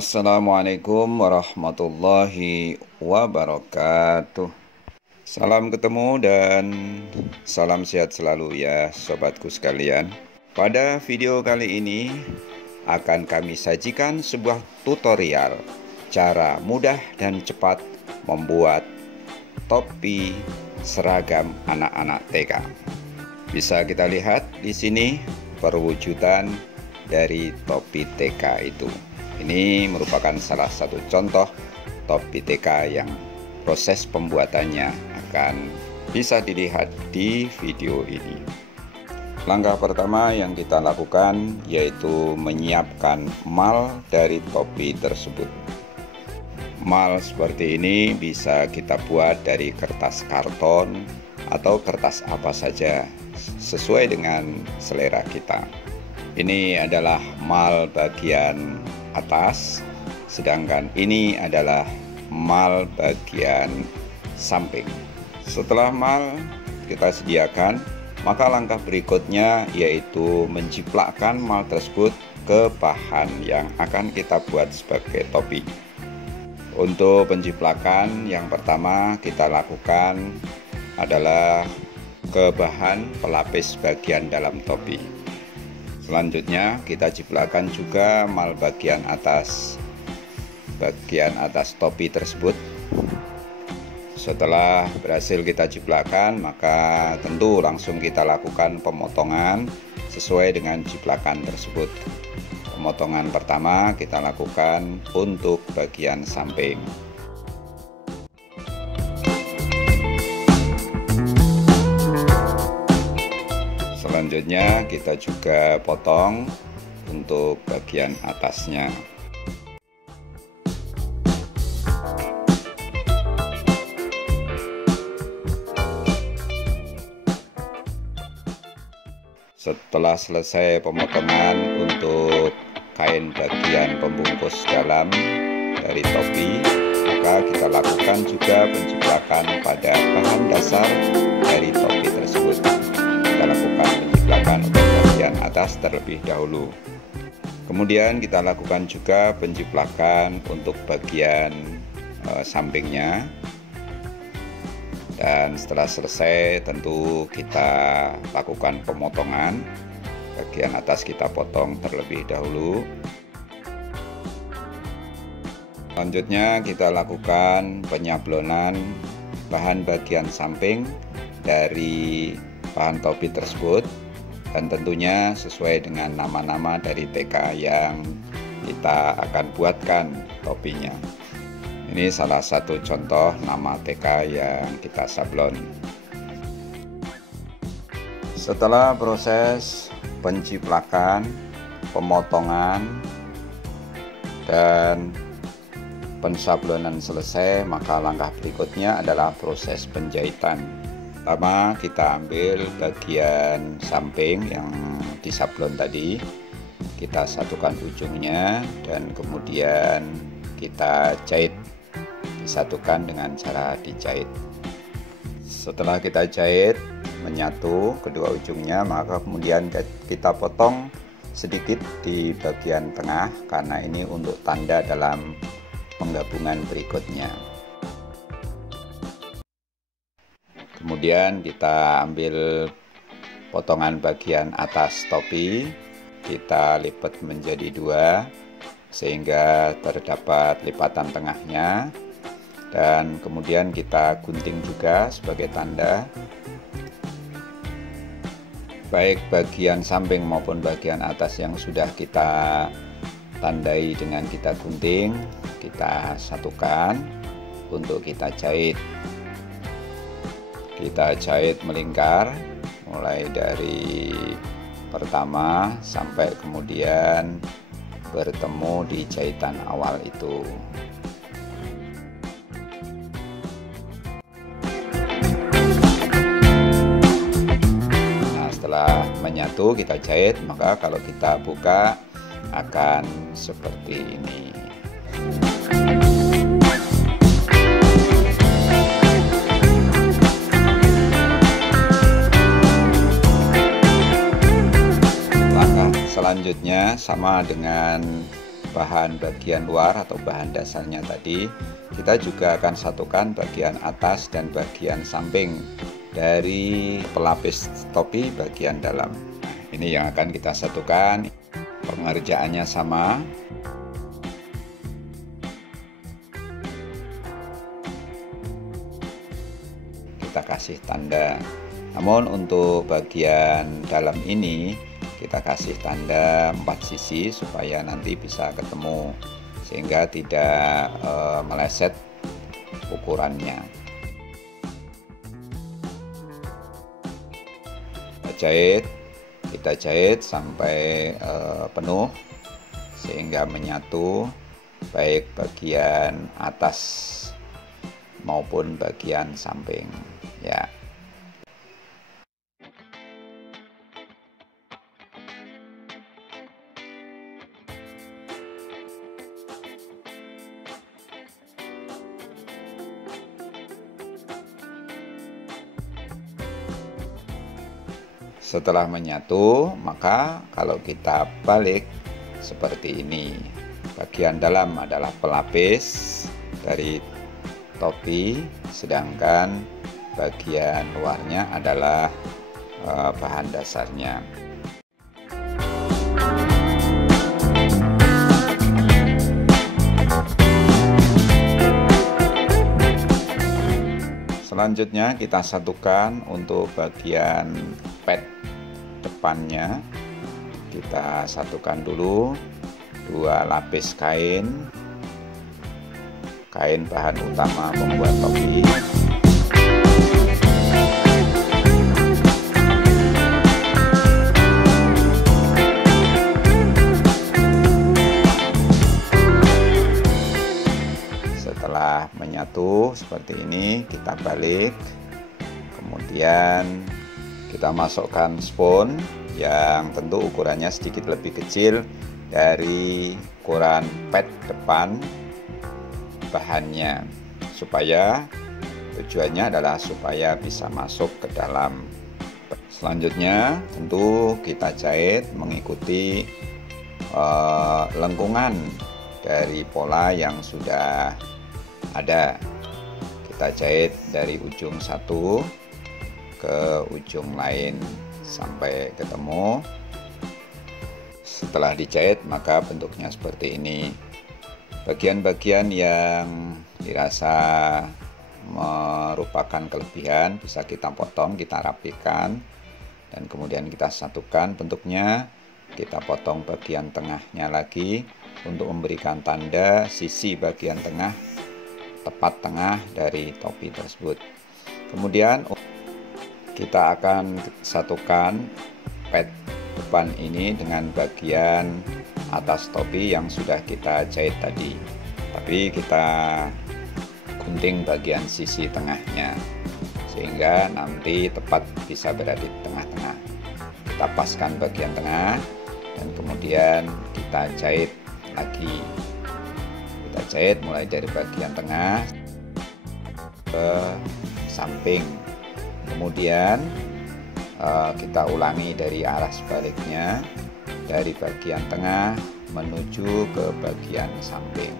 Assalamualaikum warahmatullahi wabarakatuh. Salam ketemu dan salam sehat selalu ya sobatku sekalian. Pada video kali ini akan kami sajikan sebuah tutorial cara mudah dan cepat membuat topi seragam anak-anak TK. Bisa kita lihat di sini perwujudan dari topi TK itu. Ini merupakan salah satu contoh topi TK yang proses pembuatannya akan bisa dilihat di video ini. Langkah pertama yang kita lakukan yaitu menyiapkan mal dari topi tersebut. Mal seperti ini bisa kita buat dari kertas karton atau kertas apa saja sesuai dengan selera kita. Ini adalah mal bagian atas, sedangkan ini adalah mal bagian samping. Setelah mal kita sediakan, maka langkah berikutnya yaitu menjiplakkan mal tersebut ke bahan yang akan kita buat sebagai topi. Untuk penjiplakan yang pertama kita lakukan adalah ke bahan pelapis bagian dalam topi. Selanjutnya kita jiplakan juga mal bagian atas topi tersebut. Setelah berhasil kita jiplakan, maka tentu langsung kita lakukan pemotongan sesuai dengan jiplakan tersebut. Pemotongan pertama kita lakukan untuk bagian samping. Selanjutnya kita juga potong untuk bagian atasnya. Setelah selesai pemotongan untuk kain bagian pembungkus dalam dari topi, maka kita lakukan juga penjiplakan pada bahan dasar dari topi tersebut. Kita lakukan penjiplakan untuk bagian atas terlebih dahulu. Kemudian kita lakukan juga penjiplakan untuk bagian sampingnya. Dan setelah selesai tentu kita lakukan pemotongan. Bagian atas kita potong terlebih dahulu. Selanjutnya kita lakukan penyablonan bahan bagian samping dari bahan topi tersebut, dan tentunya sesuai dengan nama-nama dari TK yang kita akan buatkan topinya. Ini salah satu contoh nama TK yang kita sablon. Setelah proses penjiplakan, pemotongan, dan pensablonan selesai, maka langkah berikutnya adalah proses penjahitan. Pertama kita ambil bagian samping yang disablon tadi, kita satukan ujungnya dan kemudian kita jahit, disatukan dengan cara dijahit. Setelah kita jahit menyatu kedua ujungnya, maka kemudian kita potong sedikit di bagian tengah karena ini untuk tanda dalam penggabungan berikutnya. Kemudian kita ambil potongan bagian atas topi, kita lipat menjadi dua sehingga terdapat lipatan tengahnya, dan kemudian kita gunting juga sebagai tanda. Baik bagian samping maupun bagian atas yang sudah kita tandai dengan kita gunting, kita satukan untuk kita jahit. Kita jahit melingkar mulai dari pertama sampai kemudian bertemu di jahitan awal itu. Nah, setelah menyatu kita jahit, maka kalau kita buka akan seperti ini. Selanjutnya sama dengan bahan bagian luar atau bahan dasarnya tadi, kita juga akan satukan bagian atas dan bagian samping dari pelapis topi bagian dalam. Ini yang akan kita satukan. Pengerjaannya sama. Kita kasih tanda. Namun untuk bagian dalam ini kita kasih tanda 4 sisi supaya nanti bisa ketemu, sehingga tidak meleset ukurannya. Kita jahit sampai penuh sehingga menyatu baik bagian atas maupun bagian samping ya. Setelah menyatu, maka kalau kita balik seperti ini. Bagian dalam adalah pelapis dari topi, sedangkan bagian luarnya adalah bahan dasarnya. Selanjutnya kita satukan untuk bagian pad depannya. Kita satukan dulu 2 lapis kain bahan utama membuat topi. Setelah menyatu seperti ini, kita balik, kemudian kita masukkan spons yang tentu ukurannya sedikit lebih kecil dari ukuran pad depan bahannya, supaya tujuannya adalah supaya bisa masuk ke dalam. Selanjutnya tentu kita jahit mengikuti lengkungan dari pola yang sudah ada. Kita jahit dari ujung satu ke ujung lain sampai ketemu. Setelah dijahit maka bentuknya seperti ini. Bagian-bagian yang dirasa merupakan kelebihan bisa kita potong, kita rapikan, dan kemudian kita satukan bentuknya. Kita potong bagian tengahnya lagi untuk memberikan tanda sisi bagian tengah tepat tengah dari topi tersebut. Kemudian kita akan satukan pad depan ini dengan bagian atas topi yang sudah kita jahit tadi, tapi kita gunting bagian sisi tengahnya sehingga nanti tepat bisa berada di tengah-tengah. Kita paskan bagian tengah dan kemudian kita jahit lagi. Kita jahit mulai dari bagian tengah ke samping, kemudian kita ulangi dari arah sebaliknya, dari bagian tengah menuju ke bagian samping.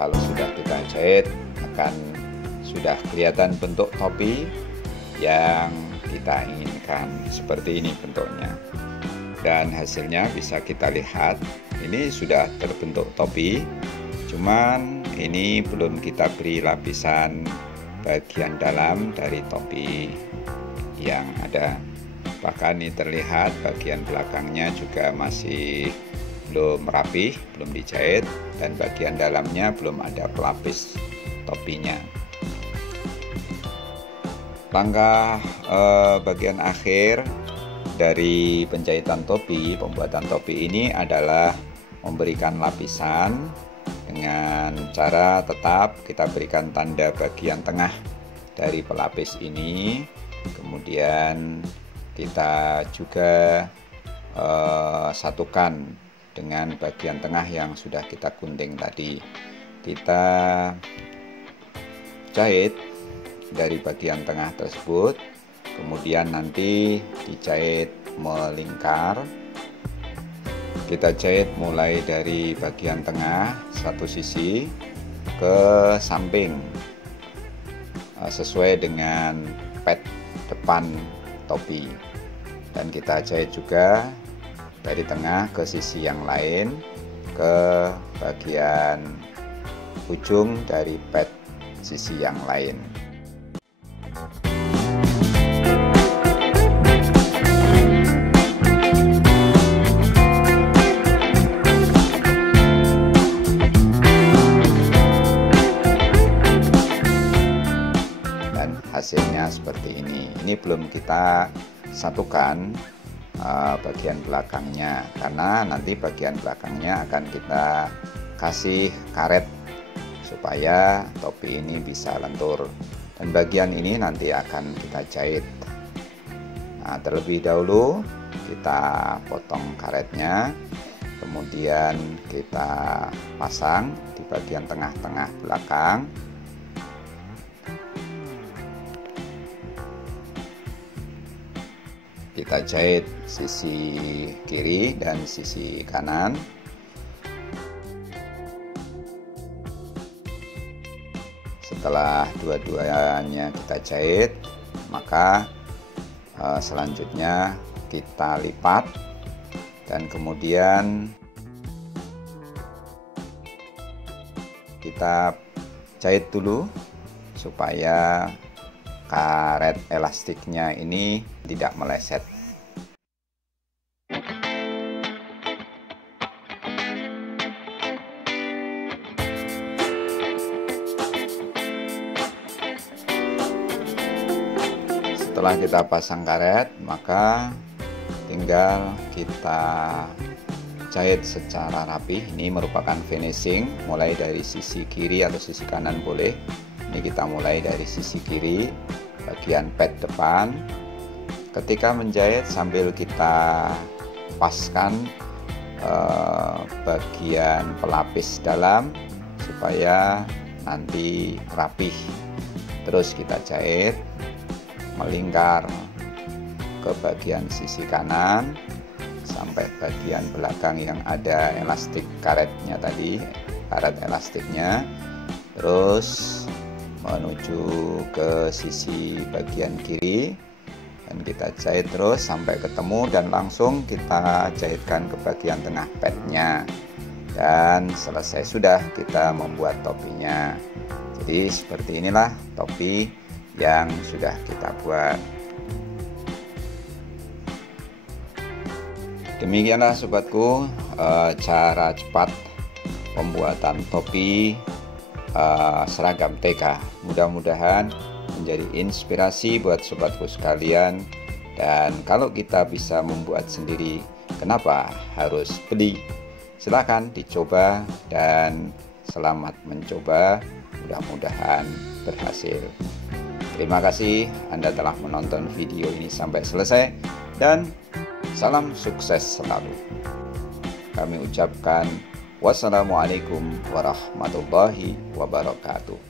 Kalau sudah kita jahit, akan sudah kelihatan bentuk topi yang kita inginkan. Seperti ini bentuknya, dan hasilnya bisa kita lihat. Ini sudah terbentuk topi, cuman ini belum kita beri lapisan bagian dalam dari topi yang ada. Bahkan ini terlihat bagian belakangnya juga masih belum rapih, belum dijahit, dan bagian dalamnya belum ada pelapis topinya. Langkah bagian akhir dari penjahitan topi, pembuatan topi ini adalah memberikan lapisan dengan cara tetap kita berikan tanda bagian tengah dari pelapis ini. Kemudian kita juga satukan dengan bagian tengah yang sudah kita gunting tadi. kita jahit dari bagian tengah tersebut, kemudian nanti dijahit melingkar. Kita jahit mulai dari bagian tengah satu sisi ke samping sesuai dengan pad depan topi, dan kita jahit juga dari tengah ke sisi yang lain ke bagian ujung dari pad sisi yang lain. Hasilnya seperti ini. Ini belum kita satukan bagian belakangnya, karena nanti bagian belakangnya akan kita kasih karet supaya topi ini bisa lentur, dan bagian ini nanti akan kita jahit. Nah, terlebih dahulu kita potong karetnya, kemudian kita pasang di bagian tengah-tengah belakang. Kita jahit sisi kiri dan sisi kanan. Setelah dua-duanya kita jahit, maka selanjutnya kita lipat dan kemudian kita jahit dulu supaya karet elastiknya ini tidak meleset. Setelah kita pasang karet, maka tinggal kita jahit secara rapi. Ini merupakan finishing, mulai dari sisi kiri atau sisi kanan boleh. Ini kita mulai dari sisi kiri, bagian pad depan. Ketika menjahit sambil kita paskan bagian pelapis dalam supaya nanti rapih. Terus kita jahit melingkar ke bagian sisi kanan sampai bagian belakang yang ada elastik karetnya tadi, karet elastiknya. Terus menuju ke sisi bagian kiri dan kita jahit terus sampai ketemu, dan langsung kita jahitkan ke bagian tengah padnya, dan selesai sudah kita membuat topinya. Jadi seperti inilah topi yang sudah kita buat. Demikianlah sobatku cara cepat pembuatan topi seragam TK. Mudah-mudahan menjadi inspirasi buat sobatku sekalian, dan kalau kita bisa membuat sendiri, kenapa harus beli? Silahkan dicoba dan selamat mencoba, mudah-mudahan berhasil. Terima kasih Anda telah menonton video ini sampai selesai, dan salam sukses selalu. Kami ucapkan wassalamualaikum warahmatullahi wabarakatuh.